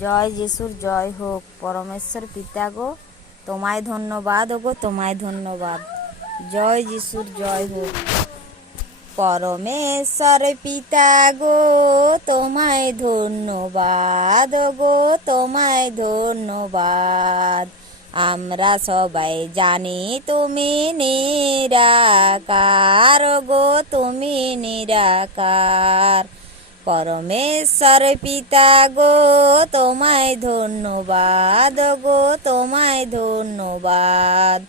জয় যিশুর জয় হোক। পরমেশ্বর পিতা গো, তোমায় ধন্যবাদ গো, তোমায় ধন্যবাদ। জয় যিশুর জয় হোক। পরমেশ্বর পিতা গো, তোমায় ধন্যবাদ গো, তোমায় ধন্যবাদ। আমরা সবাই জানি তুমি নিরাকার গো, তুমি নিরাকার। পরমেশ্বর পিতা গো, তোমায় ধন্যবাদ গো, তোমায় ধন্যবাদ।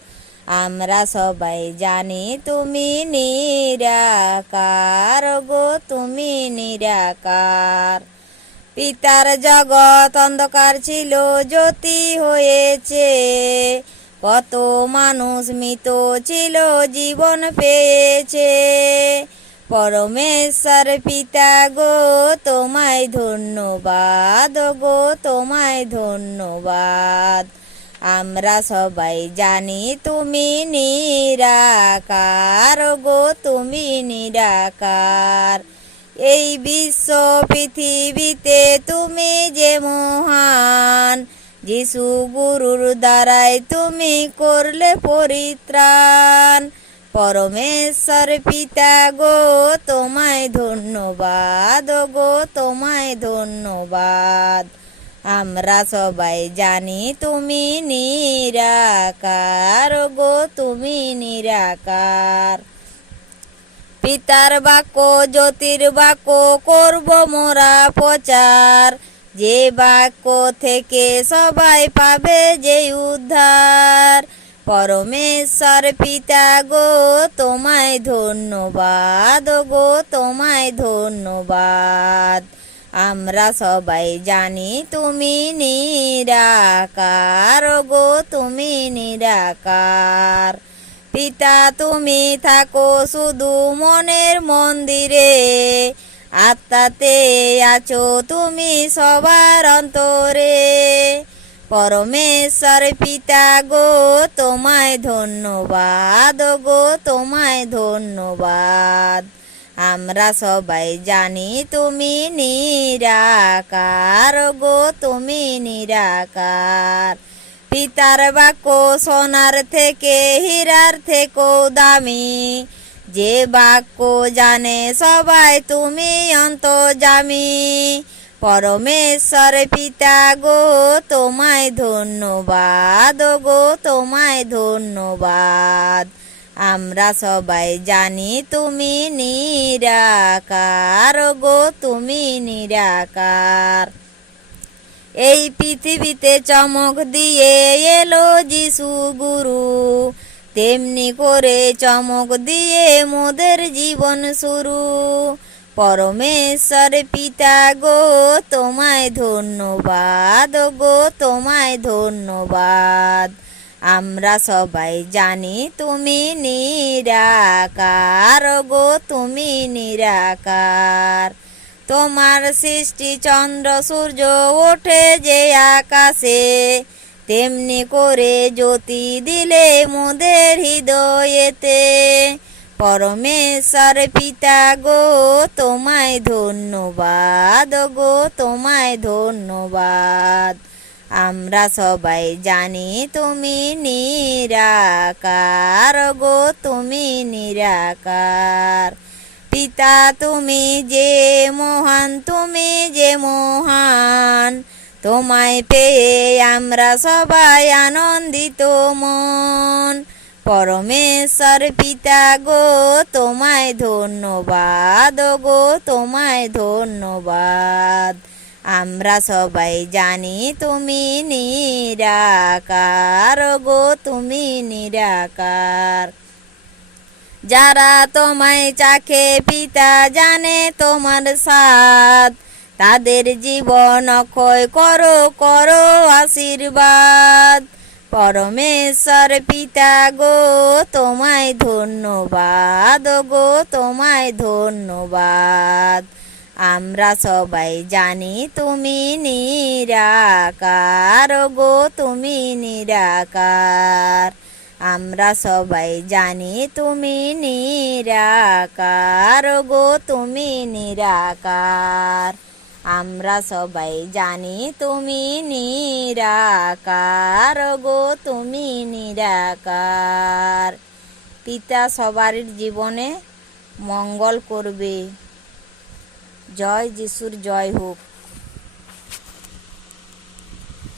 আমরা সবাই জানি তুমি নিরাকার গো, তুমি নিরাকার। পিতার জগৎ অন্ধকার ছিল, জ্যোতি হয়েছে। কত মানুষ মৃত ছিল, জীবন পেয়েছে। পরমেশ্বর পিতা গো, তোমায় ধন্যবাদ গো, তোমায় ধন্যবাদ। আমরা সবাই জানি তুমি নিরাকার গো, তুমি নিরাকার। এই বিশ্ব পৃথিবীতে তুমি যে মহান, যিশু গুরুর দ্বারাই তুমি করলে পরিত্রাণ। পরমেশ্বর পিতা গো, তোমায় ধন্যবাদ গো, তোমায় ধন্যবাদ। আমরা সবাই জানি তুমি নিরাকার গো, তুমি নিরাকার। পিতার বাক্য জ্যোতির বাক্য করব মোরা প্রচার। যে বাক্য থেকে সবাই পাবে যে উদ্ধার। পরমেশ্বর পিতা গো, তোমায় ধন্যবাদ গো, তোমায় ধন্যবাদ। আমরা সবাই জানি তুমি নিরাকার গো, তুমি নিরাকার। পিতা তুমি থাকো শুধু মনের মন্দিরে, আত্মাতে আছো তুমি সবার অন্তরে। পরমেশ্বর পিতা গো, তোমায় ধন্যবাদ গো, তোমায় ধন্যবাদ। আমরা সবাই জানি তুমি নিরাকার গো, তুমি নিরাকার। পিতার বাক্য সোনার থেকে হীরার থেকেও দামি। যে বাক্য জানে সবাই তুমি অন্তর্যামী। পরমেশ্বর পিতা গো, তোমায় ধন্যবাদ গো, তোমায় ধন্যবাদ। আমরা সবাই জানি তুমি নিরাকার গো, তুমি নিরাকার। এই পৃথিবীতে চমক দিয়ে এলো যিশু গুরু, তেমনি করে চমক দিয়ে মোদের জীবন শুরু। পরমেশ্বর পিতা গো, তোমায় ধন্যবাদ গো, তোমায় ধন্যবাদ। আমরা সবাই জানি তুমি নিরাকার গো, তুমি নিরাকার। তোমার সৃষ্টি চন্দ্র সূর্য ওঠে যে আকাশে, তেমনি করে জ্যোতি দিলে মোদের হৃদয়েতে। পরমেশ্বর পিতা গো, তোমায় ধন্যবাদ গো, তোমায় ধন্যবাদ। আমরা সবাই জানি তুমি নিরাকার গো, তুমি নিরাকার। পিতা তুমি যে মহান, তুমি যে মহান। তোমায় পেয়ে আমরা সবাই আনন্দিত মন। পরমেশ্বর পিতা গো, তোমায় ধন্যবাদ গো, তোমায় ধন্যবাদ। আমরা সবাই জানি তুমি নিরাকার গো, তুমি নিরাকার। যারা তোমায় চাখে পিতা জানে তোমার সাথ, তাদের জীবন অক্ষয় করো, করো আশীর্বাদ। পরমেশ্বর পিতা গো, তোমায় ধন্যবাদ গো, তোমায় ধন্যবাদ। আমরা সবাই জানি তুমি নিরাকার গো, তুমি নিরাকার। আমরা সবাই জানি তুমি নিরাকার গো, তুমি নিরাকার। আমরা সবাই জানি তুমি নিরাকার গো, তুমি নিরাকার। পিতা সবার জীবনে মঙ্গল করবে। জয় যিশুর জয় হোক।